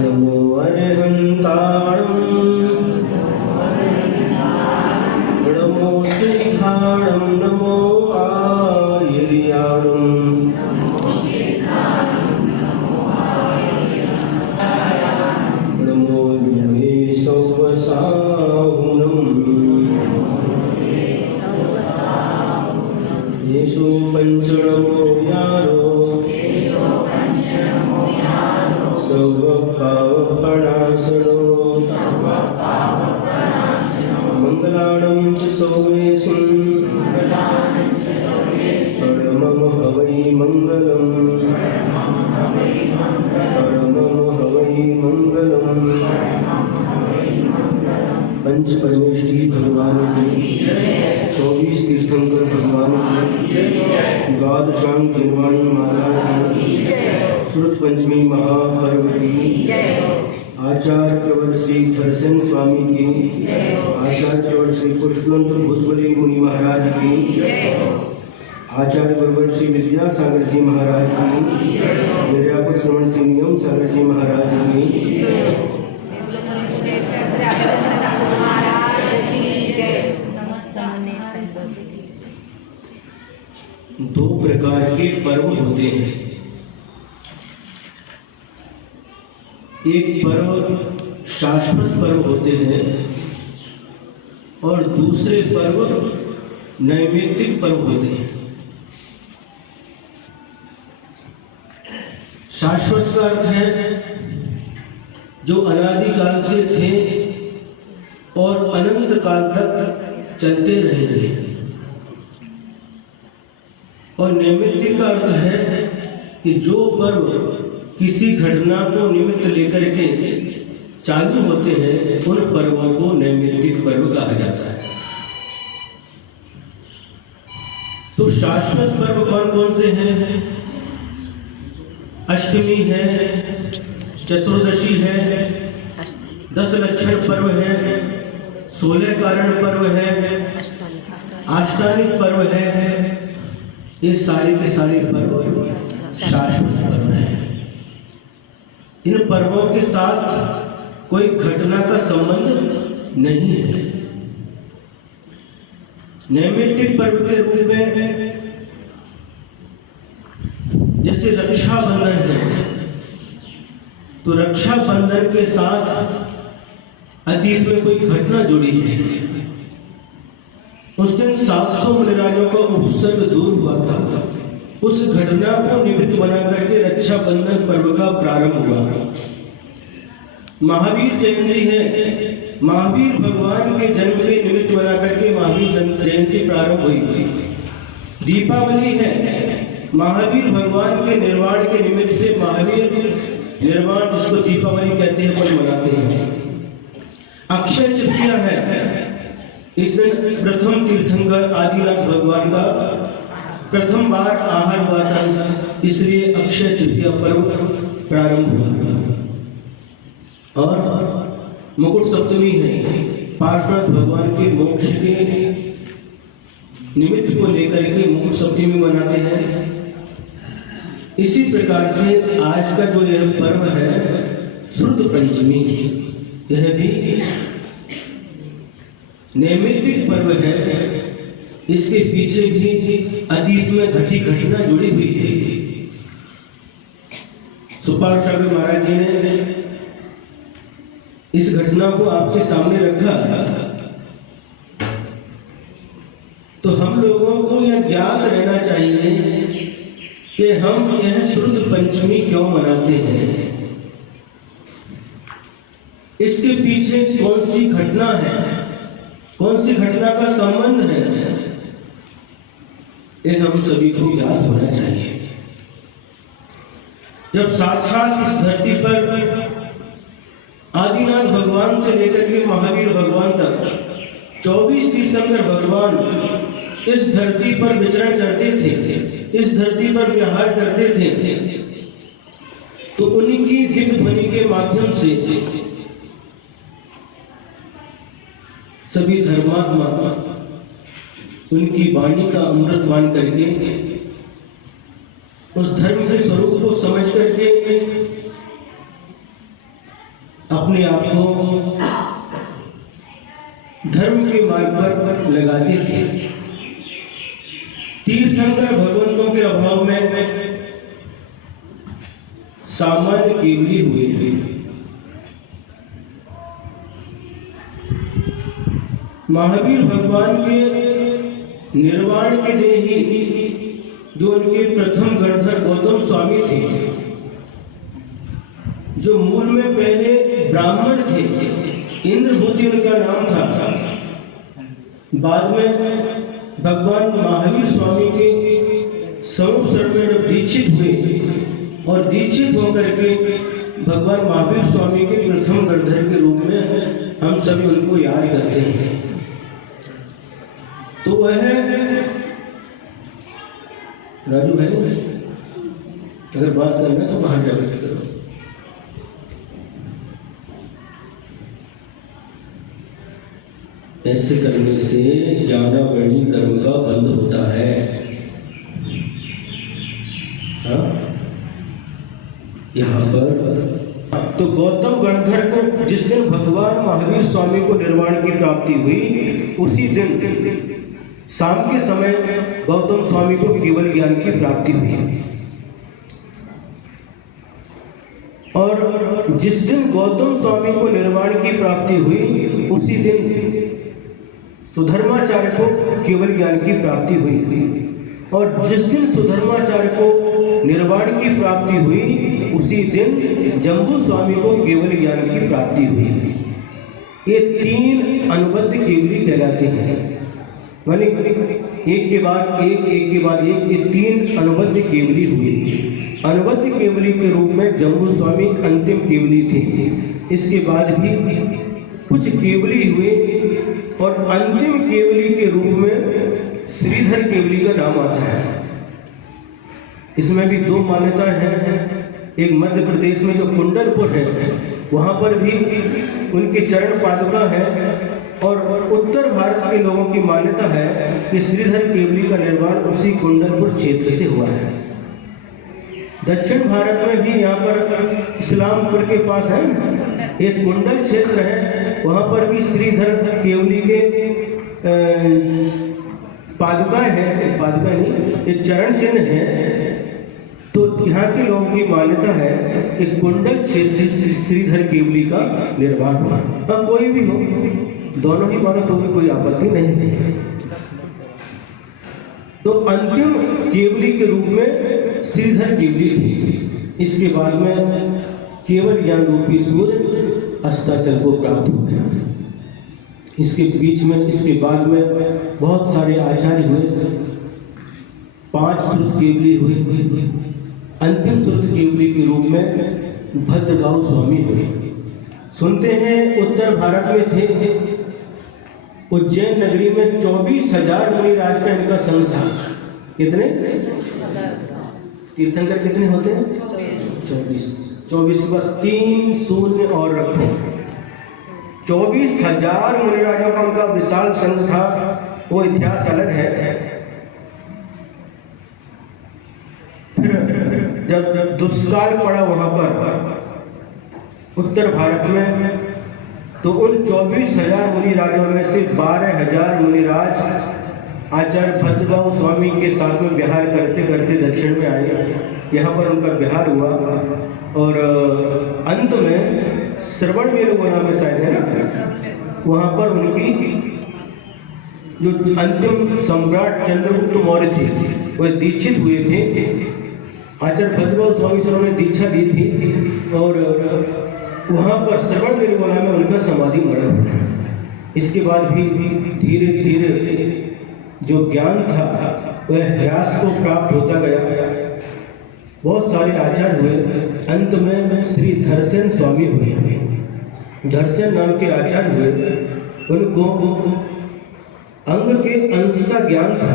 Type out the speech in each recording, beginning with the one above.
नमो अरहन्ताणं नमो सिद्धाणं नमो आयर्याणं नमो योगेशवसाहुनं येषु पञ्चनमो यारो सर्वपावपणासनो मङ्गलानं च सौवेशं परमं हवै मङ्गलम् परमं हवै मङ्गलम्। पंच परमेश्वरी भगवान की 24 तीर्थंकर भगवान की द्वादशांग निर्वाणी माता की श्रुत पंचमी महापर्व की आचार्य प्रवर श्री धरसेन स्वामी की आचार्य प्रवर श्री पुष्पवंत भूतबली मुनि महाराज की आचार्य प्रवर श्री विद्यासागर जी महाराज की निर्यापक श्रवण श्री नियम सागर जी महाराज की दो प्रकार के पर्व होते हैं। एक पर्व शाश्वत पर्व होते हैं और दूसरे पर्व नैमित्तिक पर्व होते हैं। शाश्वत का अर्थ है जो अनादिकाल से थे और अनंत काल तक चलते रहेंगे, और नैमित्तिक का अर्थ है कि जो पर्व किसी घटना को निमित्त लेकर के चालू होते हैं उन पर्वों को नैमित्तिक पर्व कहा जाता है। तो शाश्वत पर्व कौन कौन से हैं? अष्टमी है, चतुर्दशी है, 10 लक्षण पर्व है, 16 कारण पर्व है, आष्टानिक पर्व है। ये सारे के सारे पर्व शाश्वत पर्व हैं। इन पर्वों के साथ कोई घटना का संबंध नहीं है। नैमित्तिक पर्व के रूप में जैसे रक्षाबंधन है, तो रक्षाबंधन के साथ अतीत में कोई घटना जुड़ी है। उस दिन 700 मुनिराजों का उपसर्ग दूर हुआ था। उस घटना को निमित्त बना करके रक्षाबंधन पर्व का प्रारंभ हुआ। महावीर जयंती है, महावीर भगवान के जन्म के निमित्त बना करके महावीर जयंती प्रारंभ हुई। दीपावली है, महावीर भगवान के निर्वाण के निमित्त से महावीर निर्वाण, जिसको दीपावली कहते हैं, वो मनाते हैं। अक्षय तृतीया है, इस दिन प्रथम तीर्थंकर आदिनाथ भगवान का प्रथम बार आहार हुआ था, इसलिए अक्षय तृतीया पर्व प्रारंभ हुआ। और मुकुट सप्तमी है, पार्श्वनाथ भगवान के मोक्ष के निमित्त को लेकर के मुकुट सप्तमी मनाते हैं। इसी प्रकार से आज का जो यह पर्व है श्रुत पंचमी, यह भी नैमित्तिक पर्व है। इसके पीछे भी अतीत में घटी घटना जुड़ी हुई है। सुपाल सागर महाराज जी ने इस घटना को आपके सामने रखा, तो हम लोगों को यह ज्ञात रहना चाहिए कि हम यह श्रुत पंचमी क्यों मनाते हैं, इसके पीछे कौन सी घटना है, कौन सी घटना का संबंध है, ये हम सभी को याद होना चाहिए। जब साक्षात इस धरती पर आदिनाथ भगवान से लेकर के महावीर भगवान तक 24 तीर्थंकर भगवान इस धरती पर विचरण करते थे, इस धरती पर विहार करते थे, तो उनकी दिव्य ध्वनि के माध्यम से सभी धर्मात्मा उनकी वाणी का अमृत मान करके उस धर्म के स्वरूप को समझ करके अपने आप को धर्म के मार्ग पर लगाते थे। तीर्थंकर भगवंतों के अभाव में सामान्य केवली हुए। महावीर भगवान के निर्वाण के दिन ही जो उनके प्रथम गणधर गौतम स्वामी थे, जो मूल में पहले ब्राह्मण थे, इंद्रभूति उनका नाम था, बाद में भगवान महावीर स्वामी के संवत्सर में दीक्षित हुए और दीक्षित होकर के भगवान महावीर स्वामी के प्रथम गणधर के रूप में हम सभी उनको याद करते हैं। तो वह राजू भाई अगर बात करेंगे तो बाहर जाकर करो। ऐसे करने से ज्ञाना वर्णी कर्म का बंद होता है। हाँ? यहाँ पर तो गौतम गणधर को जिस दिन भगवान महावीर स्वामी को निर्वाण की प्राप्ति हुई, उसी दिन शाम के समय गौतम स्वामी को केवल ज्ञान की प्राप्ति हुई। और जिस दिन गौतम स्वामी को निर्वाण की प्राप्ति हुई, उसी दिन सुधर्माचार्य को केवल ज्ञान की प्राप्ति हुई। और जिस दिन सुधर्माचार्य को निर्वाण की प्राप्ति हुई, उसी दिन जम्बू स्वामी को केवल ज्ञान की प्राप्ति हुई। ये तीन अनुबद्ध केवली कहलाते हैं। माने एक के बाद एक, एक के बाद एक, ये तीन अनुबद्ध केवली हुई। अनुबद्ध केवली के रूप में जम्बू स्वामी अंतिम केवली थे। इसके बाद भी कुछ केवली हुए और अंतिम केवली के रूप में श्रीधर केवली का नाम आता है। इसमें भी दो मान्यताएं हैं। एक मध्य प्रदेश में जो कुंडलपुर है, वहाँ पर भी उनके चरण पादुका है। और उत्तर भारत के लोगों की मान्यता है कि श्रीधर केवली का निर्माण उसी कुंडलपुर क्षेत्र से हुआ है। दक्षिण भारत में भी यहाँ पर इस्लामपुर के पास है एक कुंडल क्षेत्र है, वहाँ पर भी श्रीधर केवली के पादुकाएं हैं, पादुका नहीं, एक चरण चिन्ह है। तो यहाँ के लोगों की मान्यता है कि कुंडल क्षेत्र से श्रीधर केवली का निर्माण हुआ। हाँ, कोई भी हो, दोनों ही मानो तो भी कोई आपत्ति नहीं है। तो अंतिम केवली के रूप में श्रीधर केवली थी। इसके बाद में केवल ज्ञान रूपी सूर्य अस्ताचल को प्राप्त हो गया। इसके बीच में, इसके बाद में बहुत सारे आचार्य हुए, 5 श्रुत केवली हुई। अंतिम श्रुत केवली के रूप में भद्रभाव स्वामी हुए। सुनते हैं उत्तर भारत में थे, उज्जैन नगरी में 24,000 मुनिराज का इनका संघ था। कितने तीर्थंकर कितने होते हैं? 24 के बाद 3 शून्य और रखो, 24,000 मुनिराजों का उनका विशाल संघ था। वो इतिहास अलग है। फिर जब दुष्काल पड़ा वहां पर उत्तर भारत में, तो उन 24,000 मुनिराजों में से 12,000 मुनिराज आचार्य भद्रभाव स्वामी के साथ में विहार करते करते दक्षिण में आए। यहाँ पर उनका विहार हुआ और अंत में श्रवण बेलगोला में शायद है ना, वहाँ पर उनकी जो अंतिम सम्राट चंद्रगुप्त मौर्य थे वह दीक्षित हुए थे। आचार्य भद्रभाव स्वामी से उन्होंने दीक्षा दी थी और वहाँ पर श्रवण बेलगोला में उनका समाधि मरण हुआ। इसके बाद भी धीरे धीरे जो ज्ञान था वह ह्रास को प्राप्त होता गया। बहुत सारे आचार्य हुए। अंत में श्री धरसेन स्वामी हुए। धरसेन नाम के आचार्य हुए। उनको अंग के अंश का ज्ञान था,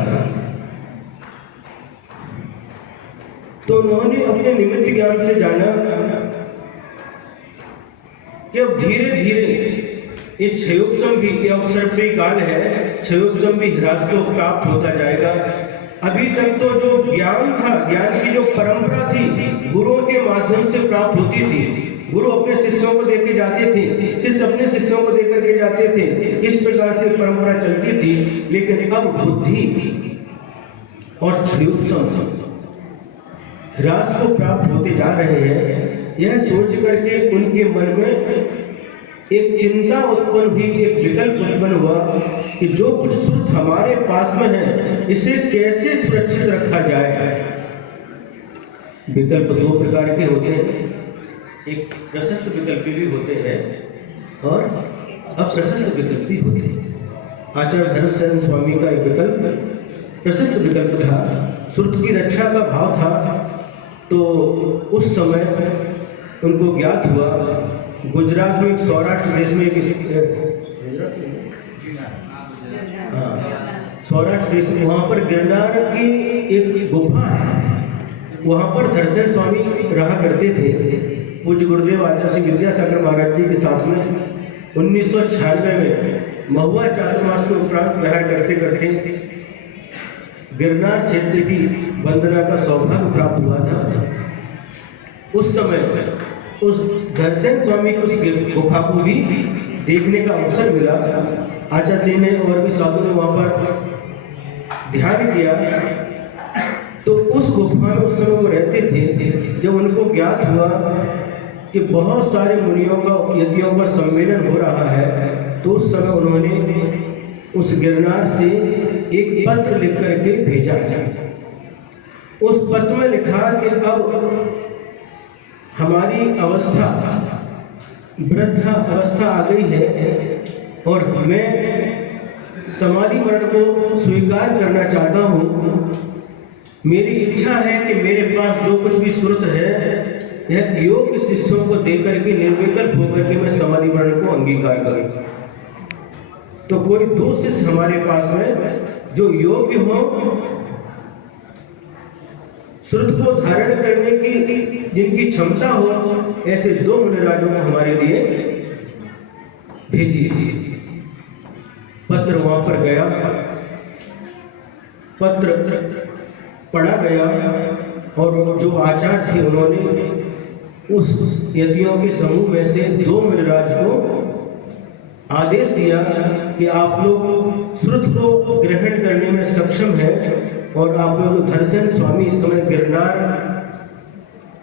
तो उन्होंने अपने निमित्त ज्ञान से जाना कि अब धीरे धीरे ये क्षयोपम भी अवसर फ्री काल है, क्षयोपम भी ह्रास को प्राप्त होता जाएगा। अभी तक तो जो ज्ञान था, ज्ञान की जो परंपरा थी गुरुओं के माध्यम से प्राप्त होती थी, गुरु अपने शिष्यों को देके जाते थे, शिष्य अपने शिष्यों को देकर के जाते थे। इस प्रकार से परंपरा चलती थी। लेकिन अब बुद्धि और ह्रास को प्राप्त होते जा रहे हैं। यह सोच करके उनके मन में एक चिंता उत्पन्न हुई, एक विकल्प उत्पन्न हुआ कि जो कुछ सुख हमारे पास में है इसे कैसे सुरक्षित रखा जाए। विकल्प दो प्रकार के होते हैं, एक प्रशस्त विकल्प भी होते हैं और अप्रशस्त विकल्प भी होते हैं। आचार्य धर्मसेन स्वामी का एक विकल्प प्रशस्त विकल्प था, श्रुत की रक्षा का भाव था। तो उस समय उनको ज्ञात हुआ गुजरात में, सौराष्ट्र देश में, सौराष्ट्र देश में वहाँ पर गिरनार की एक गुफा है, वहाँ पर धर्मसेन स्वामी रहा करते थे। पूज्य गुरुदेव आचार्य श्री विद्यासागर महाराज जी के साथ में 1996 में महुआ चातुर्मास के उपरांत विहार करते करते गिरनार क्षेत्र की वंदना का सौभाग्य प्राप्त हुआ था। उस समय उस धर्मसेन स्वामी की उस गुफा को भी देखने का अवसर मिला। आचार्य सिंह ने और भी साधु ने वहाँ पर ध्यान किया। तो उस गुफा में उस समय वो रहते थे। जब उनको ज्ञात हुआ कि बहुत सारे मुनियों का, यतियों का सम्मेलन हो रहा है, तो उस समय उन्होंने उस गिरनार से एक पत्र लिख करके भेजा। उस पत्र में लिखा कि अब हमारी अवस्था, वृद्धा अवस्था आ गई है और मैं समाधि मरण को स्वीकार करना चाहता हूँ। मेरी इच्छा है कि मेरे पास जो कुछ भी सुरत है यह योग्य शिष्यों को देकर के निर्विकल्प होकर के मैं समाधि मरण को अंगीकार करूँ। तो कोई दो शिष्य हमारे पास में जो योग्य हो, श्रुत को धारण करने की जिनकी क्षमता हो, ऐसे दो मुनिराजों को हमारे लिए भेजिए। पत्र वहां पर गया, पत्र पढ़ा गया और जो आचार्य थे उन्होंने उस यतियों के समूह में से दो मुनिराज को आदेश दिया कि आप लोग श्रुत को ग्रहण करने में सक्षम हैं और आप लोग धर्मसेन स्वामी इस समय गिरनार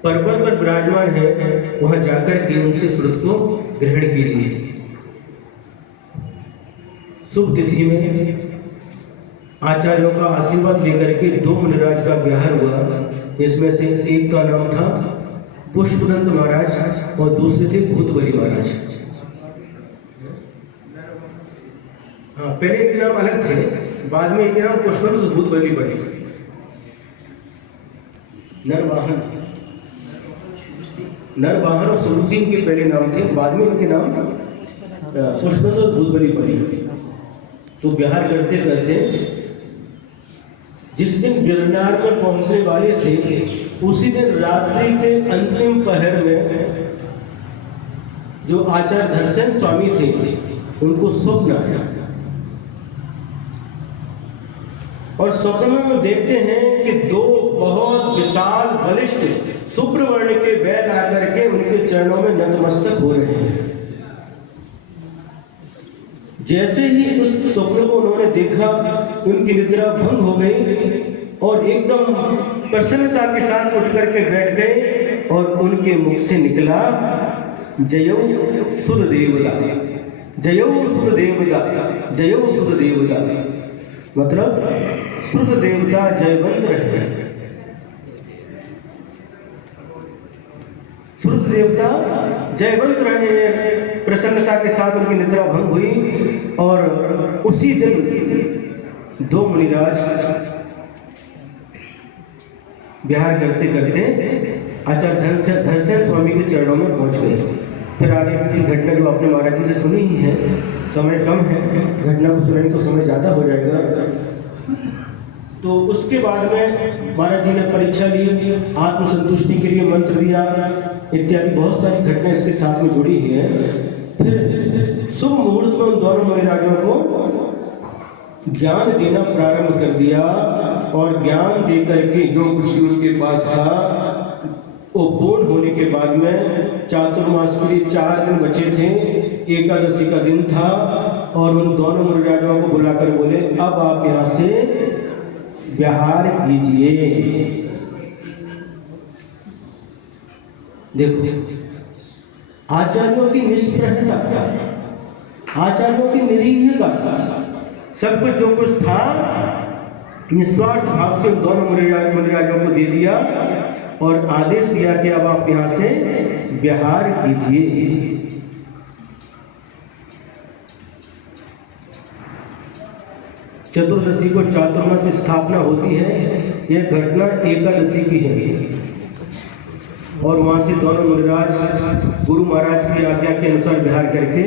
पर्वत पर विराजमान है, वहां जाकर के उनसे श्रुत को ग्रहण कीजिए। शुभ तिथि में आचार्यों का आशीर्वाद लेकर के दो मुनिराज का विहार हुआ। इसमें से एक का नाम था पुष्पदंत महाराज और दूसरे थे भूतबली महाराज। हाँ, पहले इनके नाम अलग थे, बाद में इनके नाम पुष्पदंत भूतबली पड़े। नरवाहन और सुरुद्दीन के पहले नाम थे, बाद में इनके नाम पुष्पदंत और भूतबली पड़े। तो विहार करते करते जिस दिन गिरनार पर पहुंचने वाले थे, उसी दिन रात्रि के अंतिम पहर में जो आचार्य धर्मसेन स्वामी थे उनको स्वप्न आया और स्वप्न में वो देखते हैं कि दो बहुत विशाल बलिष्ठ शुभ्रवर्ण के बैल आकर के उनके चरणों में नतमस्तक हो रहे हैं। जैसे ही उस स्वप्न को उन्होंने देखा, उनकी निद्रा भंग हो गई और एकदम प्रसन्नता के साथ उठ करके बैठ गए और उनके मुख से निकला जयो सुरदेवदा, जयो सुरदेवदा, जयो सुरदेवदा। मतलब सुर देवता जयवंत रहे, सुर देवता जयवंत रहे। प्रसन्नता के साथ उनकी निद्रा भंग हुई और उसी दिन दो मुनिराज विहार करते करते आचार्य धर्मसेन स्वामी के चरणों में पहुंच गए। फिर आगे की घटना जो आपने महाराज जी से सुनी ही है, समय कम है, घटना को सुनेंगे तो समय ज़्यादा हो जाएगा। तो उसके बाद में महाराज जी ने परीक्षा ली, आत्मसंतुष्टि के लिए मंत्र दिया, इत्यादि बहुत सारी घटना इसके साथ में जुड़ी हुई है। फिर शुभ मुहूर्त में उन दोनों मुनिराजों को ज्ञान देना प्रारंभ कर दिया और ज्ञान दे करके जो कुछ भी उनके पास था वो पूर्ण होने के बाद में चातुर्मास के लिए 4 दिन बचे थे, एकादशी का दिन था, और उन दोनों मुनिराजों को बुलाकर बोले अब आप यहाँ से विहार कीजिए। देखो आचार्यों की निष्प्रहता, आचार्यों की निरीहता, सब कुछ जो कुछ था निस्वार्थ भाव से उन दोनों मुनिराजों को दे दिया और आदेश दिया कि अब आप यहाँ से विहार कीजिए। चतुर्दशी को चातुर्मास से स्थापना होती है, यह घटना एकादशी की है। और वहाँ से दोनों मुनिराज गुरु महाराज की आज्ञा के अनुसार विहार करके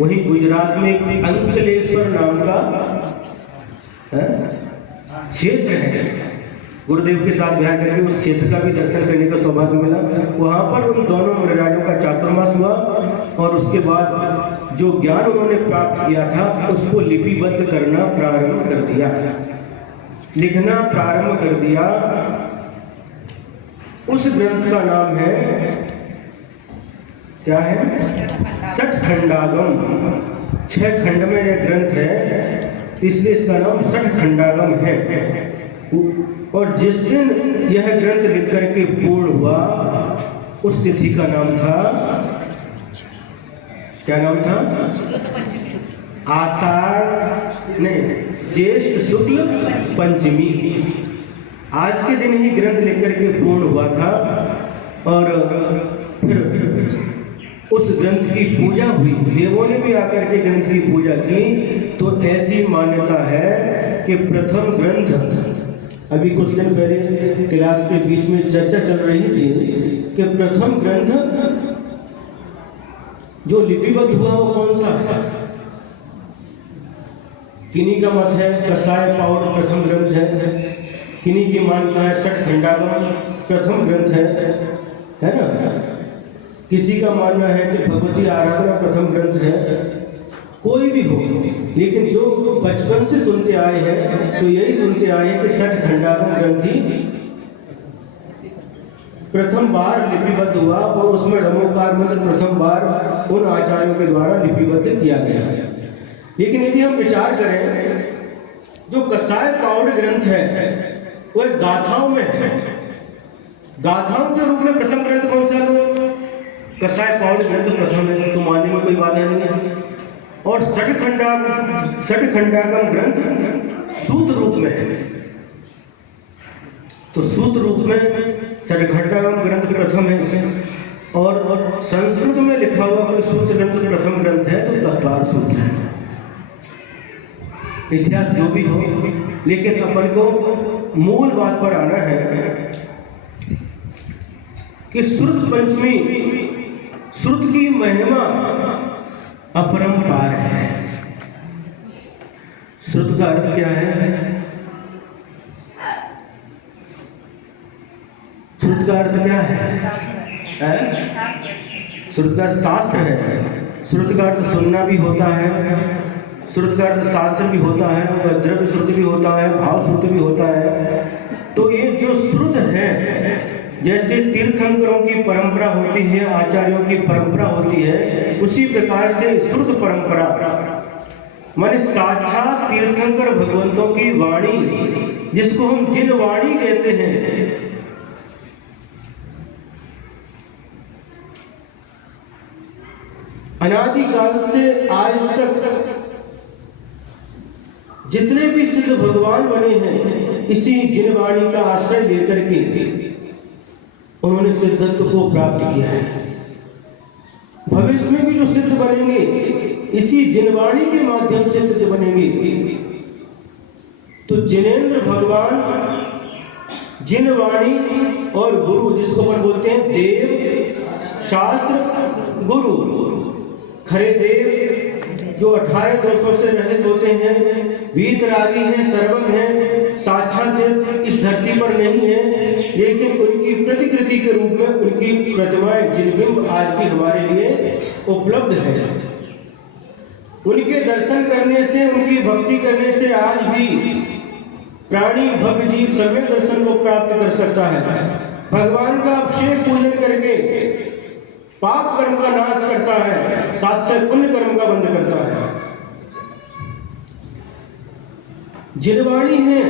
वहीं गुजरात में एक अंकलेश्वर नाम का क्षेत्र है, गुरुदेव के साथ विहार करके उस क्षेत्र का भी दर्शन करने का सौभाग्य मिला। वहाँ पर उन दोनों मुनिराजों का चातुर्मास हुआ और उसके बाद जो ज्ञान उन्होंने प्राप्त किया था उसको लिपिबद्ध करना प्रारंभ कर दिया, लिखना प्रारंभ कर दिया। उस ग्रंथ का नाम है, क्या है? षट्खंडागम। 6 खंड में यह ग्रंथ है, इसलिए इसका नाम षट्खंडागम है। और जिस दिन यह ग्रंथ लिख करके पूर्ण हुआ उस तिथि का नाम था, क्या नाम था? आषाढ़ नहीं, ज्येष्ठ शुक्ल पंचमी। आज के दिन ही ग्रंथ लिख करके पूर्ण हुआ था और फिर उस ग्रंथ की पूजा हुई। देवों ने भी आकर के ग्रंथ की पूजा की। तो ऐसी मान्यता है कि प्रथम ग्रंथ, अभी कुछ दिन पहले क्लास के बीच में चर्चा चल रही थी कि प्रथम ग्रंथ जो लिपिबद्ध हुआ वो कौन सा था? किन्हीं का मत है कसाय पाउड प्रथम ग्रंथ है, किन्हीं की मान्यता है षट्खंडागम प्रथम ग्रंथ है ना। किसी का मानना है कि भगवती आराधना प्रथम ग्रंथ है। कोई भी हो, लेकिन जो बचपन से सुनते आए हैं तो यही सुनते आए हैं कि षट्खंडागम ग्रंथ ही प्रथम बार लिपिबद्ध हुआ और उसमें रमोकार मंत्र प्रथम बार उन आचार्यों के द्वारा लिपिबद्ध किया गया है। लेकिन यदि हम विचार करें, जो कसाय पाउड ग्रंथ है वो एक गाथाओं में है। गाथाओं के रूप में प्रथम ग्रंथ कौन सा? तो कसाय पाउड ग्रंथ प्रथम है, तो मानने में कोई बात नहीं है। और षट्खंडागम ग्रंथ सूत रूप में है, तो सूत रूप में षट्खंडागम ग्रंथ प्रथम है। और संस्कृत में लिखा हुआ कोई सूत ग्रंथ प्रथम ग्रंथ है तो तत्वार सूत्र है। इतिहास जो भी हो, लेकिन अपन को मूल बात पर आना है कि श्रुत पंचमी, श्रुत की महिमा अपरंपार है। श्रुत का अर्थ क्या है? श्रुत का अर्थ क्या है? श्रुत का शास्त्र है। श्रुत का अर्थ सुनना भी होता है, श्रुत का अर्थ शास्त्र भी होता है, द्रव्य श्रुति भी होता है, भाव श्रुति भी होता है। तो ये जो श्रुत है, जैसे तीर्थंकरों की परंपरा होती है, आचार्यों की परंपरा होती है, उसी प्रकार से श्रुत परंपरा माने साक्षात तीर्थंकर भगवंतों की वाणी, जिसको हम जिन वाणी कहते हैं, अनादिकाल से आज तक जितने भी सिद्ध भगवान बने हैं, इसी जिन वाणी का आश्रय लेकर के उन्होंने सिद्धत्व को प्राप्त किया है। भविष्य में भी जो सिद्ध बनेंगे इसी जिनवाणी के माध्यम से सिद्ध बनेंगे। तो जिनेंद्र भगवान, जिनवाणी और गुरु, जिसको अपन बोलते हैं देव, शास्त्र, गुरु, खरे देव जो 18 दोषों से रहित होते हैं, वीतरागी हैं, सर्वज्ञ हैं, साक्षात इस धरती पर नहीं है, लेकिन उनकी प्रतिकृति के रूप में उनकी प्रतिमाएं, जिनबिंब आज भी हमारे लिए उपलब्ध है। उनके दर्शन करने से, उनकी भक्ति करने से आज भी प्राणी, भव्य जीव सम्यक दर्शन को प्राप्त कर सकता है। भगवान का अभिषेक पूजन करके पाप कर्म का नाश करता है, साथ साथ पुण्य कर्म का बंध करता है। जिनवाणी है,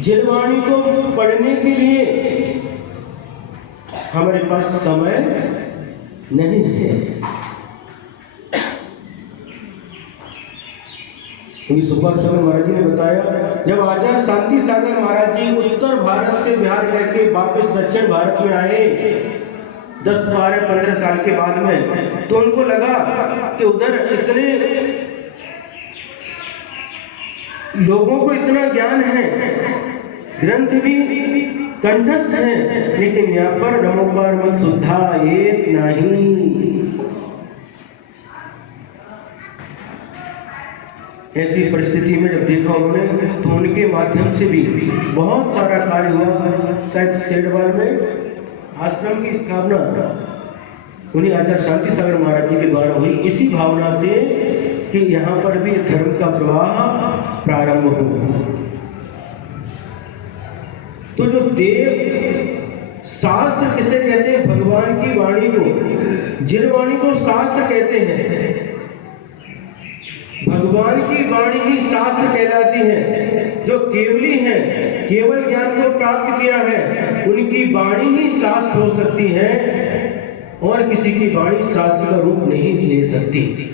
जिनवाणी को पढ़ने के लिए हमारे पास समय नहीं है। सुभाष चंद्र महाराज जी ने बताया, जब आचार्य शांति सागर महाराज जी उत्तर भारत से बिहार करके वापस दक्षिण भारत में आए 10, 12, 15 साल के बाद में, तो उनको लगा कि उधर इतने लोगों को इतना ज्ञान है, ग्रंथ भी कंठस्थ है, लेकिन यहाँ पर नमोकार मत शुद्धा एक नहीं। ऐसी परिस्थिति में जब देखा उन्होंने, तो उनके माध्यम से भी बहुत सारा कार्य हुआ। शायद सेडवाल में आश्रम की स्थापना उन्हीं आचार्य शांति सागर महाराज जी के द्वारा हुई, इसी भावना से कि यहाँ पर भी धर्म का प्रवाह प्रारंभ हो। तो जो देव शास्त्र जिसे कहते हैं, भगवान की वाणी को, जिन वाणी को शास्त्र कहते हैं, भगवान की वाणी ही शास्त्र कहलाती है। जो केवली है, केवल ज्ञान को प्राप्त किया है, उनकी वाणी ही शास्त्र हो सकती है, और किसी की वाणी शास्त्र का रूप नहीं ले सकती।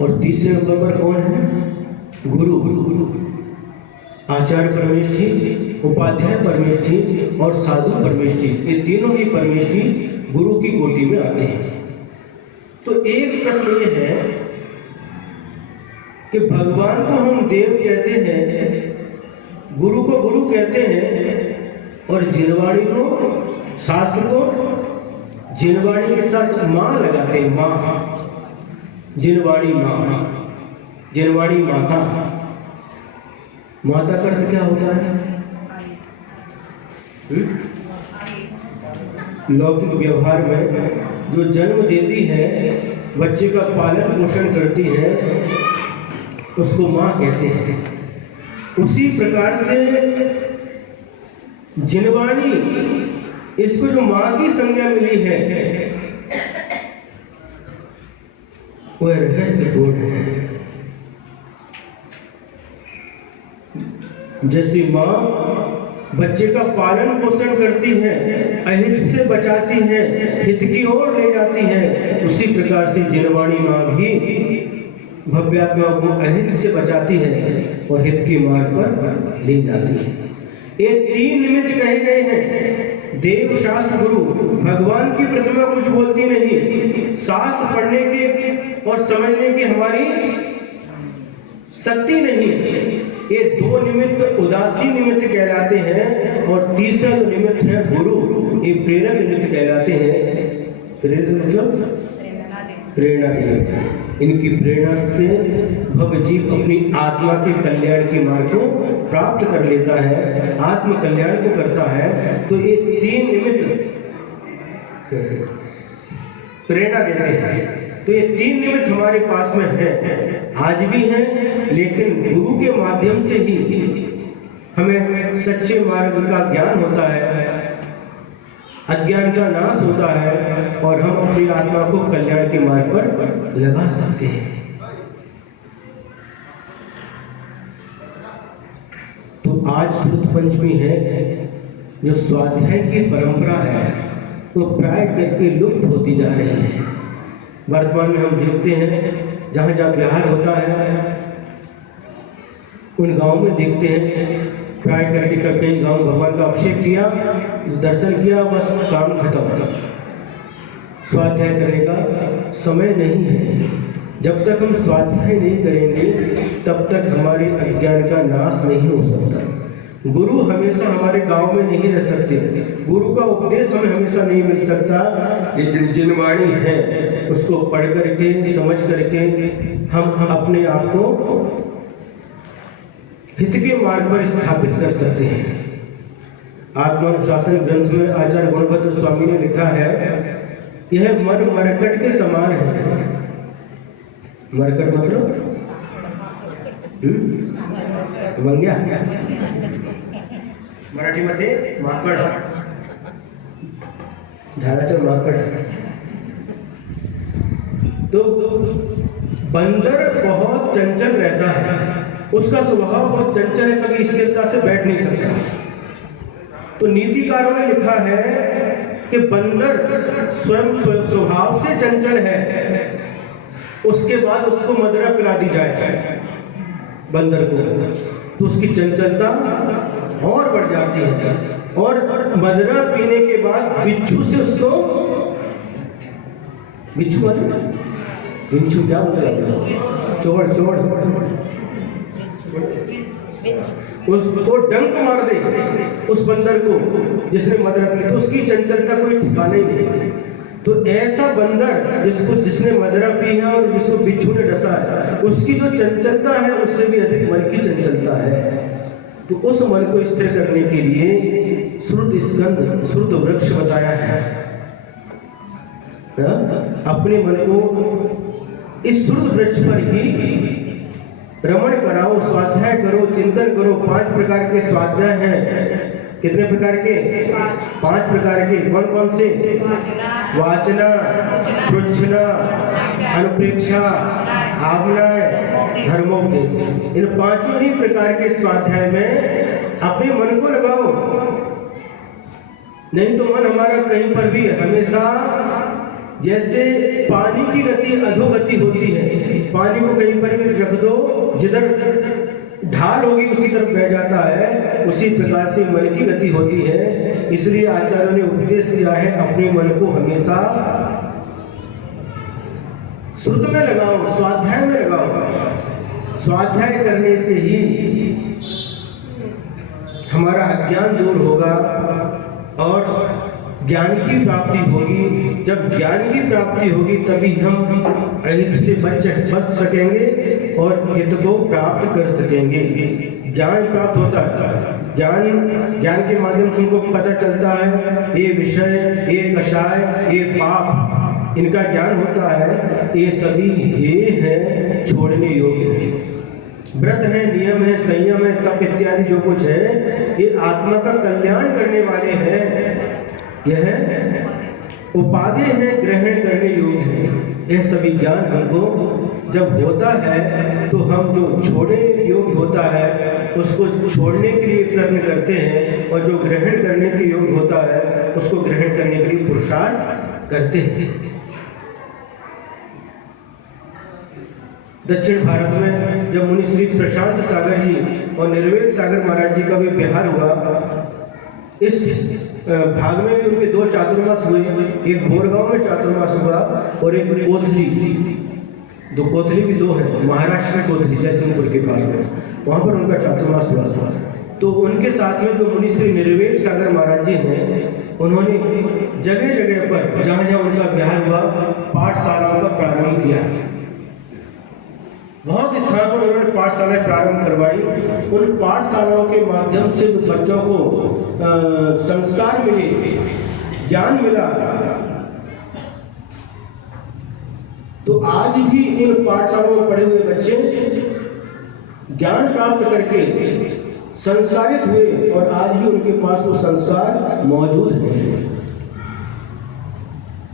और तीसरे नंबर पर कौन है? गुरु। आचार्य परमेष्ठी, उपाध्याय परमेष्ठी और साधु परमेष्ठी, ये तीनों ही परमेष्ठी गुरु की कोटि में आते हैं। तो एक प्रश्न ये है कि भगवान को हम देव कहते हैं, गुरु को गुरु कहते हैं, और जिनवाणी को, शास्त्र को जिनवाणी के साथ माँ लगाते हैं, माँ, जिनवाणी माँ, जिनवाणी माता। माता का अर्थ क्या होता है? लौकिक व्यवहार में जो जन्म देती है, बच्चे का पालन पोषण करती है, उसको माँ कहते हैं। उसी प्रकार से जिनवाणी, इसको जो माँ की संज्ञा मिली है, वह रहस्यपूर्ण है। जैसे माँ बच्चे का पालन पोषण करती है, अहित से बचाती है, हित की ओर ले जाती है, उसी प्रकार से जिनवाणी माँ भी भव्यात्मा को अहित से बचाती है और हित की मार्ग पर ले जाती है। ये तीन निमित्त कहे गए हैं। देव, शास्त्र, गुरु। भगवान की प्रतिमा कुछ बोलती नहीं, शास्त्र पढ़ने के और समझने की हमारी शक्ति नहीं है। ये दो निमित्त उदासी निमित्त कहलाते हैं, और तीसरा जो निमित्त है गुरु, ये प्रेरक निमित्त कहलाते हैं। प्रेरक मतलब प्रेरणा देना। इनकी प्रेरणा से भव जीव अपनी आत्मा के कल्याण के मार्ग को प्राप्त कर लेता है, आत्म कल्याण को करता है। तो ये तीन निमित्त प्रेरणा देते हैं। तो ये तीन निमित्त हमारे पास में है, आज भी है, लेकिन गुरु के माध्यम से ही हमें सच्चे मार्ग का ज्ञान होता है, अज्ञान का नाश होता है, और हम अपनी आत्मा को कल्याण के मार्ग पर लगा सकते हैं। तो आज श्रुत पंचमी है, जो स्वाध्याय की परंपरा है, वो प्राय करके लुप्त होती जा रही है। वर्तमान में हम देखते हैं, जहाँ जहाँ विहार होता है, उन गाँव में देखते हैं, प्राय करके कई गाँव भगवान का अभिषेक किया, दर्शन किया, बस काम खत्म। स्वाध्याय करने का समय नहीं है। जब तक हम स्वाध्याय नहीं करेंगे, तब तक हमारे अज्ञान का नाश नहीं हो सकता। गुरु हमेशा हमारे गांव में नहीं रह सकते, गुरु का उपदेश हमें हमेशा नहीं मिल सकता। ये जिनवाणी है, उसको पढ़ करके, समझ करके हम अपने आप को हित के मार्ग पर स्थापित कर सकते हैं। आत्मानुशासन ग्रंथ में आचार्य गुणभद्र स्वामी ने लिखा है, यह मरकट के समान है। मरकट मतलब मंग्या, मराठीमध्ये माकड, झाडाचं माकड। तो बंदर बहुत चंचल रहता है, उसका स्वभाव बहुत चंचल है, कभी इसके साथ से बैठ नहीं सकता। तो नीतिकारों ने लिखा है कि बंदर स्वयं स्वभाव से चंचल है, उसके बाद उसको मदिरा पिला दी जाए बंदर को, तो उसकी चंचलता और बढ़ जाती है। और मदिरा पीने के बाद बिच्छू से उसको, बिच्छू क्या होता है, चोर उसको डंक मार दे उस बंदर को जिसने मदिरा पी, तो उसकी चंचलता कोई ठिकाना ही नहीं। तो ऐसा बंदर जिसने मदिरा पी है और जिसको बिच्छू ने डसा है, उसकी जो चंचलता है उससे भी अधिक मन की चंचलता है। तो उस मन को स्थिर करने के लिए श्रुत वृक्ष बताया है। अपने मन को इस श्रुत वृक्ष पर ही रमण कराओ, स्वाध्याय करो, चिंतन करो। 5 प्रकार के स्वाध्याय हैं। कितने प्रकार के? 5 प्रकार के। कौन कौन से? वाचना, पृच्छना, अनुप्रेक्षा, आज्ञा, धर्मोपदेश। इन 5 ही प्रकार के स्वाध्याय में अपने मन को लगाओ, नहीं तो मन हमारा कहीं पर भी हमेशा, जैसे पानी की गति अधोगति होती है, पानी को कहीं पर भी रख दो, जिधर ढाल होगी उसी तरफ बह जाता है, उसी प्रकार से मन की गति होती है। इसलिए आचार्यों ने उपदेश दिया है अपने मन को हमेशा श्रुत में लगाओ, स्वाध्याय में लगाओ। स्वाध्याय करने से ही हमारा अज्ञान दूर होगा और ज्ञान की प्राप्ति होगी। जब ज्ञान की प्राप्ति होगी तभी हम अहित से बच सकेंगे और हित को प्राप्त कर सकेंगे। ज्ञान प्राप्त होता है, ज्ञान के माध्यम से उनको पता चलता है ये विषय, ये कषाय, ये पाप, इनका ज्ञान होता है, ये सभी ये है छोड़ने योग्य। व्रत है, नियम है, संयम है, तप इत्यादि जो कुछ है, ये आत्मा का कल्याण करने वाले हैं। यह उपादेय है, ग्रहण करने योग्य है। यह सभी ज्ञान हमको जब होता है तो हम जो छोड़ने योग्य होता है उसको छोड़ने के लिए प्रयत्न करते हैं, और जो ग्रहण करने के योग्य होता है उसको ग्रहण करने के लिए पुरुषार्थ करते हैं। दक्षिण भारत में जब मुनि श्री प्रशांत सागर जी और निर्वेद सागर महाराज जी का भी विहार हुआ, इस भाग में भी उनके 2 चातुर्मास हुए। एक भोरगांव में चातुर्मास हुआ और एक कोथली, कोथली भी 2 है, महाराष्ट्र में कोथली जयसिंहपुर के पास में, वहाँ पर उनका चातुर्मास हुआ। तो उनके साथ में जो मुनि श्री निर्वेद सागर महाराज जी हैं, उन्होंने जगह जगह पर जहाँ जहाँ उनका विहार हुआ पाठशालाओं का प्रारंभ किया। बहुत स्थान पर उन्होंने पाठशालाएं प्रारंभ करवाई। उन पाठशालाओं के माध्यम से बच्चों को संस्कार मिले, ज्ञान मिला। तो आज भी इन पाठशालाओं में पढ़े हुए बच्चे ज्ञान प्राप्त करके संस्कारित हुए और आज भी उनके पास वो संस्कार मौजूद हैं।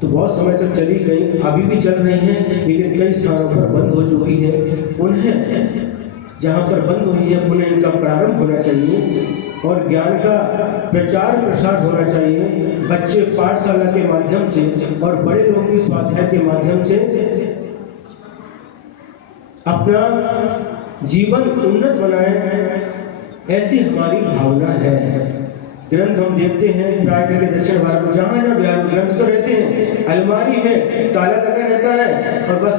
तो बहुत समय तक चली, कहीं अभी भी चल रही हैं, लेकिन कई स्थानों पर बंद हो चुकी है। उन्हें जहाँ पर बंद हुई है उन्हें इनका प्रारंभ होना चाहिए और ज्ञान का प्रचार प्रसार होना चाहिए। बच्चे पाठशाला के माध्यम से और बड़े लोग भी स्वाध्याय के माध्यम से अपना जीवन उन्नत बनाए, ऐसी हमारी भावना है। ग्रंथ हम देखते हैं प्राय करके दक्षिण भारत में जहाँ जहाँ बिहार में ग्रंथ तो रहते हैं, अलमारी है, ताला लगा रहता है और बस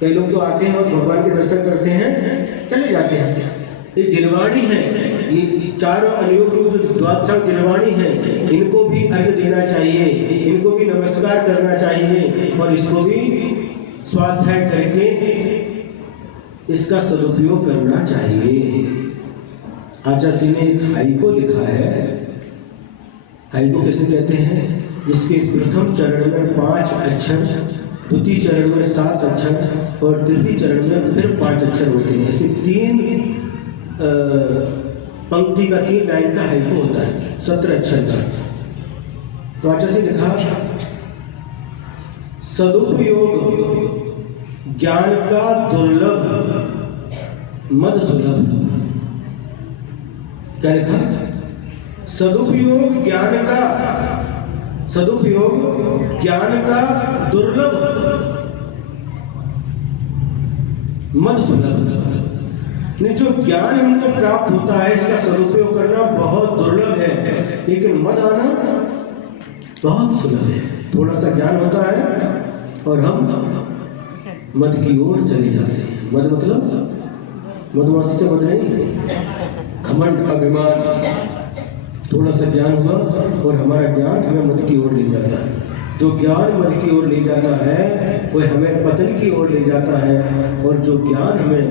कई लोग तो आते हैं और भगवान के दर्शन करते हैं, चले जाते हैं। ये जिलवाणी है, ये चारों अनयोग रूप जो द्वादशा जिलवाणी है, इनको भी अर्घ देना चाहिए, इनको भी नमस्कार करना चाहिए और इसको भी स्वाध्याय करके इसका सदुपयोग करना चाहिए। आचार्य ने एक हाइको लिखा है। हाइको कैसे कहते हैं? जिसके प्रथम चरण में 5 अक्षर, द्वितीय चरण में 7 अक्षर और तृतीय चरण में फिर 5 अक्षर होते हैं। ऐसे 3 पंक्ति का 3 लाइन का हाइकू होता है, 17 अक्षर का। तो अच्छा से लिखा, सदुपयोग ज्ञान का दुर्लभ मद सुलभ। क्या लिखा? सदुपयोग ज्ञान का दुर्लभ मद सुलभ। जो ज्ञान हमको प्राप्त होता है इसका सदुपयोग करना बहुत दुर्लभ है, लेकिन मद आना बहुत सुलभ है। थोड़ा सा ज्ञान होता है और हम मद की ओर चले जाते हैं। मद मतलब मधुमासी से मद नहीं, घमंड, अभिमान। थोड़ा सा ज्ञान हुआ और हमारा ज्ञान हमें मद की ओर ले जाता है। जो ज्ञान मद की ओर ले जाता है वह हमें पतन की ओर ले जाता है, और जो ज्ञान हमें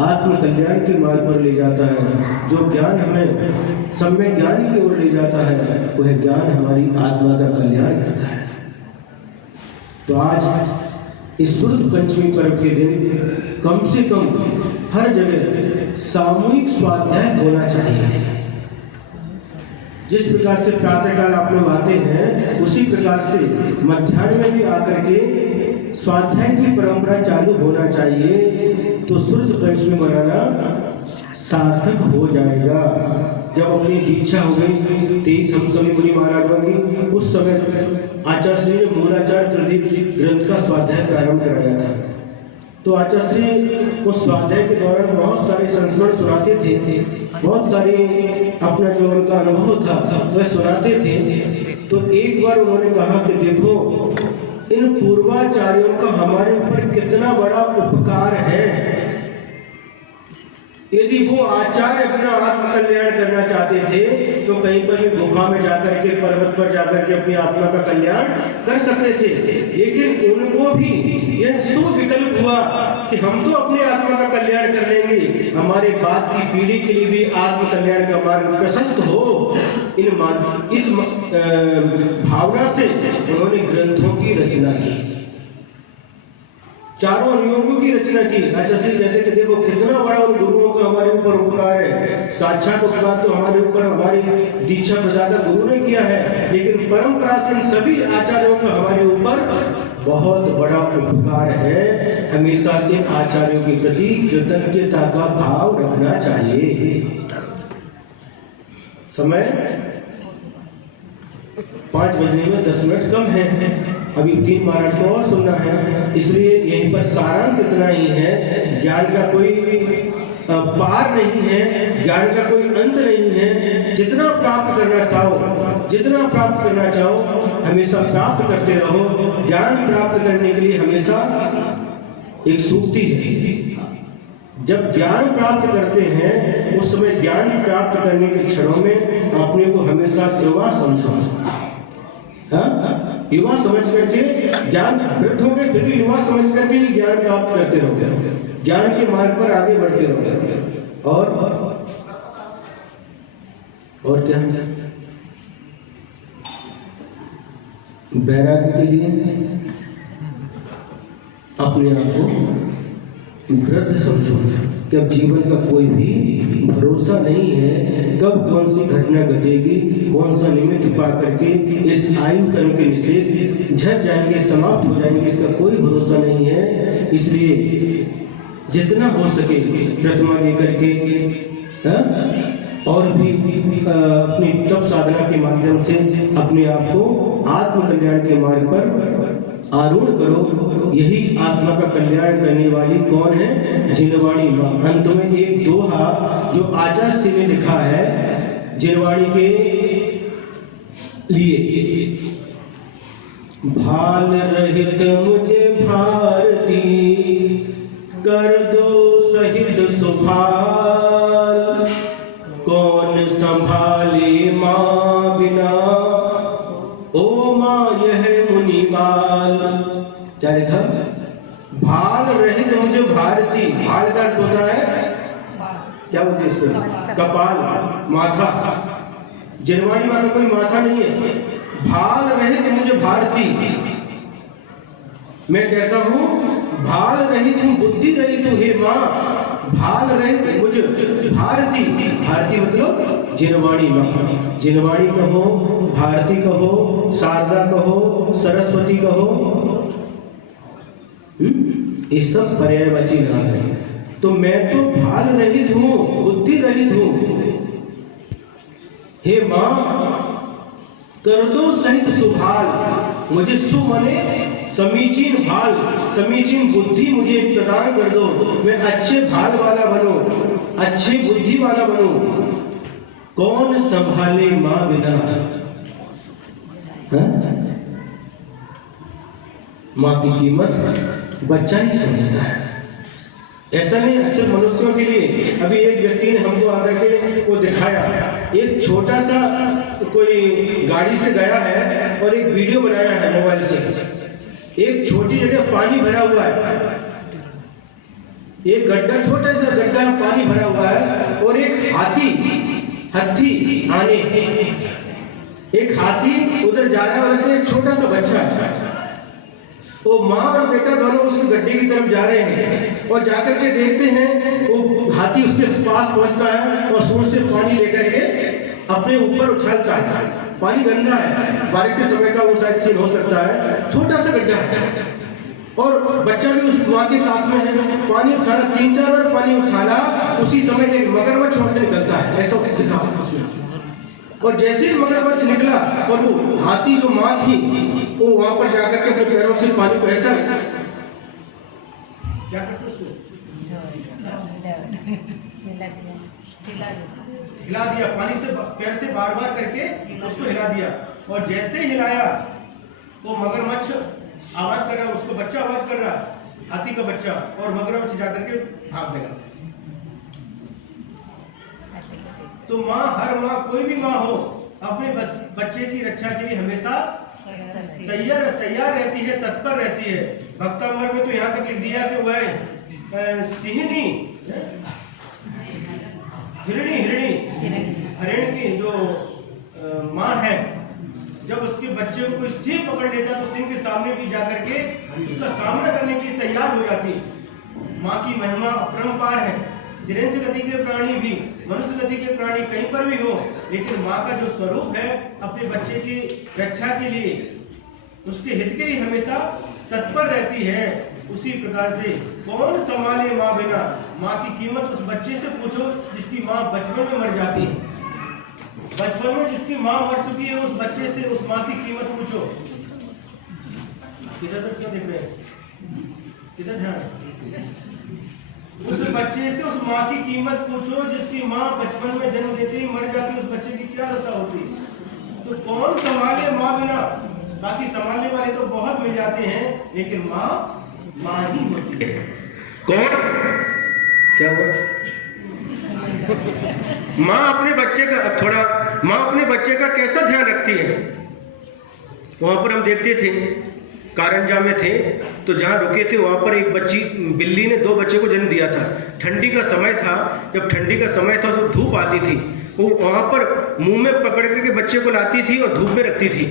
आत्म कल्याण के मार्ग पर ले जाता है, जो ज्ञान हमें सम्यक ज्ञान की ओर ले जाता है, वह ज्ञान हमारी आत्मा का कल्याण करता है। तो आज इस सूर्य पंचमी पर्व के दिन कम से कम हर जगह सामूहिक स्वाध्याय होना चाहिए। जिस प्रकार से प्रातःकाल आप लोग आते हैं, उसी प्रकार से मध्याह्न में भी आकर के स्वाध्याय की परंपरा चालू होना चाहिए। तो सूर्य पंचमी मनाना सार्थक हो जाएगा। जब अपनी दीक्षा हो गई 23 हमसमी मुनि महाराजों की, उस समय आचार्य श्री ने मूलाचार प्रदीप ग्रंथ का स्वाध्याय प्रारंभ कराया था। तो आचार्य श्री उस स्वाध्याय के दौरान बहुत सारे संस्मरण सुनाते थे, बहुत सारे अपना जो उनका अनुभव था वह सुनाते थे। तो एक बार उन्होंने कहा कि देखो, इन पूर्वाचार्यों का हमारे ऊपर कितना बड़ा उपकार है। यदि वो आचार्य अपना आत्म कल्याण करना चाहते थे तो कहीं पर भी गुफा में जाकर के, पर्वत पर जाकर के अपनी आत्मा का कल्याण कर सकते थे, लेकिन उनको भी यह सुविकल्प हुआ कि हम तो अपनी आत्मा का कल्याण कर लेंगे, हमारे बाद की पीढ़ी के लिए भी आत्म कल्याण का मार्ग प्रशस्त हो। इस भावना से उन्होंने ग्रंथों की रचना की, चारों अनुयोगों की रचना की। आचार्य श्री कहते कि देखो कितना बड़ा उन गुरुओं का हमारे ऊपर उपकार है। साक्षात उपकार तो हमारे ऊपर हमारी दीक्षा प्रदाता गुरु ने किया है, लेकिन परंपरा से सभी आचार्यों का हमारे ऊपर बहुत बड़ा उपकार है। हमेशा से आचार्यों के प्रति कृतज्ञता का भाव रखना चाहिए। समय 5 बजने में 10 मिनट कम है, अभी 3 महाराज को और सुनना है, इसलिए यहीं पर सारांश इतना ही है। ज्ञान का कोई पार नहीं है, ज्ञान का कोई अंत नहीं है। जितना प्राप्त करना चाहो हमेशा प्राप्त करते रहो। ज्ञान प्राप्त करने के लिए हमेशा एक सूक्ति है, जब ज्ञान प्राप्त करते हैं उस समय ज्ञान प्राप्त करने के क्षणों में अपने को हमेशा युवा समझो। युवा समझ करके ज्ञान वृद्ध हो गए, फिर भी युवा समझ करके ज्ञान प्राप्त करते रहोगे, ज्ञान के मार्ग पर आगे बढ़ते रहोगे। और क्या वैराग्य के लिए अपने आप को वृद्ध समझो कि अब जीवन का कोई भी भरोसा नहीं है, कब कौन सी घटना घटेगी, कौन सा निमित्त पा करके इस आयु कर्म के निषेध झट जाएंगे, समाप्त हो जाएंगे, इसका कोई भरोसा नहीं है। इसलिए जितना हो सके प्रतिमा लेकर के और भी अपनी तप साधना के माध्यम से अपने आप को आत्म कल्याण के मार्ग पर आरूढ़ करो। यही आत्मा का कल्याण करने वाली कौन है? जिनवाणी माँ। अंत में एक दोहा जो आचार्य श्री ने लिखा है जिनवाणी के लिए, भाल रहित मुझे भारती कर दो सहित सुभाल, कौन संभाले माँ बिना ओ माँ यह मुनिमाल। क्या लिखा? भाल रहित मुझे भारती। भाल का अर्थ होता है क्या बोलते हैं इसको? कपाल, माथा। जिनवाणी माँ का कोई माथा नहीं है। भाल रहित मुझे भारती, मैं कैसा हूं? भाल रहित हूं, बुद्धि रहित हूं हे माँ। भाल रहित मुझ भारती, भारती मतलब जिनवाणी माँ, जिनवाणी कहो, भारती कहो, शारदा कहो, सरस्वती कहो, ये सब पर्यायवाची नाम है। तो मैं तो भाल रहित हूँ, बुद्धि रहित हूँ। हे माँ कर दो सहित सुभाल, मुझे सु मने समीचीन भाल, समीचीन बुद्धि मुझे प्रदान कर दो, मैं अच्छे भाल वाला बनूं, अच्छी बुद्धि वाला बनूं। कौन संभाले माँ बिना, माँ की कीमत बच्चा ही समझता है। ऐसा नहीं अक्सर मनुष्यों के लिए। अभी एक व्यक्ति ने हमको आकर के वो दिखाया, एक छोटा सा कोई गाड़ी से गया है और एक वीडियो बनाया है मोबाइल से। एक छोटी जगह पानी भरा हुआ है, एक गड्ढा, छोटा सा गड्ढा पानी भरा हुआ है, और एक हाथी आने, एक हाथी उधर जा रहा है और उसमें एक छोटा सा बच्चा। वो माँ और बेटा दोनों उस गड्ढे की तरफ जा रहे हैं और जाकर के देखते हैं वो हाथी उसके पास पहुंचता है और सूंड से पानी लेकर के अपने ऊपर उछालता है। पानी गंदा है, बारिश के समय का वो शायद सीन हो सकता है, छोटा सा गड्ढा है और बच्चा भी उस माँ के साथ में है। पानी उछाला, 3-4 बार पानी उछाला, उसी समय एक मगरमच्छ वहां से निकलता है, ऐसा दिखा। और जैसे ही मगरमच्छ निकला और वो हाथी जो माँ थी वो वहां पर जाकर के अपने पैरों से पानी को ऐसा क्या करते उसको हिला दिया, पानी से पैर से बार बार करके उसको हिला दिया। और जैसे ही हिलाया वो मगरमच्छ आवाज कर रहा, उसको बच्चा आवाज कर रहा, हाथी का बच्चा, और मगरमच्छ जाकर के भाग गया। तो माँ, हर माँ, कोई भी माँ हो, अपने बच्चे की रक्षा के लिए हमेशा तैयार रहती है, तत्पर रहती है। भक्तामृत में तो यहाँ तक लिख दिया कि वह सिंहनी, हरिण की जो माँ है, जब उसके बच्चे को कोई सिंह पकड़ लेता तो सिंह के सामने भी जाकर के उसका सामना करने के लिए तैयार हो जाती। माँ की महिमा अपरंपार है। जिनेंद्र गति के प्राणी भी, मनुष्य गति के प्राणी कहीं पर भी हो, लेकिन माँ का जो स्वरूप है अपने बच्चे की रक्षा के लिए, उसके हित के लिए हमेशा तत्पर रहती है। उसी प्रकार से कौन संभाले माँ बिना, माँ की कीमत उस बच्चे से पूछो जिसकी माँ बचपन में मर जाती है। बचपन में जिसकी माँ मर चुकी है, उस बच्चे से उस माँ की कीमत पूछो। किधर क्यों देख रहे हैं, किधर ध्यान? उस बच्चे से उस माँ की कीमत पूछो जिसकी माँ बचपन में जन्म देते ही मर जाती, उस बच्चे की क्या दशा होती। तो कौन संभाले माँ बिना? बाकी संभालने वाले तो बहुत मिल जाते हैं, लेकिन माँ ही होती है। कौन क्या हुआ? माँ अपने बच्चे का माँ अपने बच्चे का कैसा ध्यान रखती है। वहां पर हम देखते थे, कारंजा में थे, तो जहाँ रुके थे वहाँ पर एक बिल्ली ने 2 बच्चे को जन्म दिया था। ठंडी का समय था, जब ठंडी का समय था तो धूप आती थी, वो वहाँ पर मुंह में पकड़ करके बच्चे को लाती थी और धूप में रखती थी।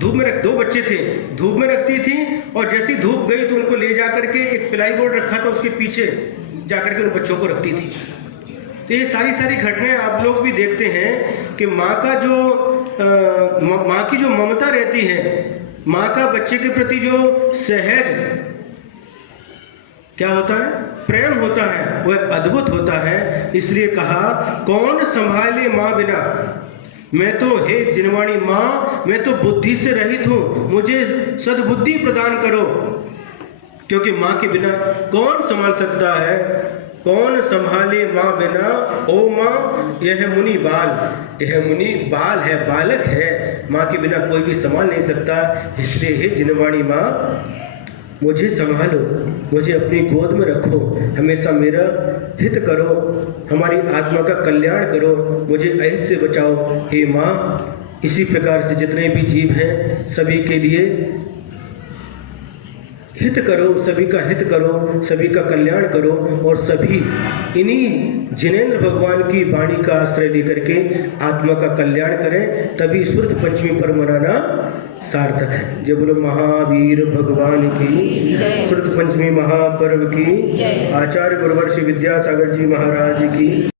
धूप में 2 बच्चे थे, धूप में रखती थी, और जैसी धूप गई तो उनको ले जा करके एक प्लाई बोर्ड रखा था, उसके पीछे जाकर के उन बच्चों को रखती थी। तो ये सारी घटनाएं आप लोग भी देखते हैं कि माँ की जो ममता रहती है, माँ का बच्चे के प्रति जो सहज क्या होता है, प्रेम होता है, वह अद्भुत होता है। इसलिए कहा कौन संभाले माँ बिना, मैं तो हे जिनवाणी माँ, मैं तो बुद्धि से रहित हूँ, मुझे सद्बुद्धि प्रदान करो। क्योंकि माँ के बिना कौन संभाल सकता है। कौन संभाले माँ बिना, ओ माँ यह मुनि बाल, यह मुनि बाल है, बालक है, माँ के बिना कोई भी संभाल नहीं सकता। इसलिए हे जिनवाणी माँ, मुझे संभालो, मुझे अपनी गोद में रखो, हमेशा मेरा हित करो, हमारी आत्मा का कल्याण करो, मुझे अहित से बचाओ हे माँ। इसी प्रकार से जितने भी जीव हैं सभी के लिए हित करो, सभी का हित करो, सभी का कल्याण करो और सभी इन्हीं जिनेंद्र भगवान की वाणी का आश्रय लेकर के आत्मा का कल्याण करें, तभी शुद्ध पंचमी पर मनाना सार्थक है। जय बोलो महावीर भगवान की, शुद्ध पंचमी महापर्व की, आचार्य गुरुवर्ष विद्यासागर जी महाराज की।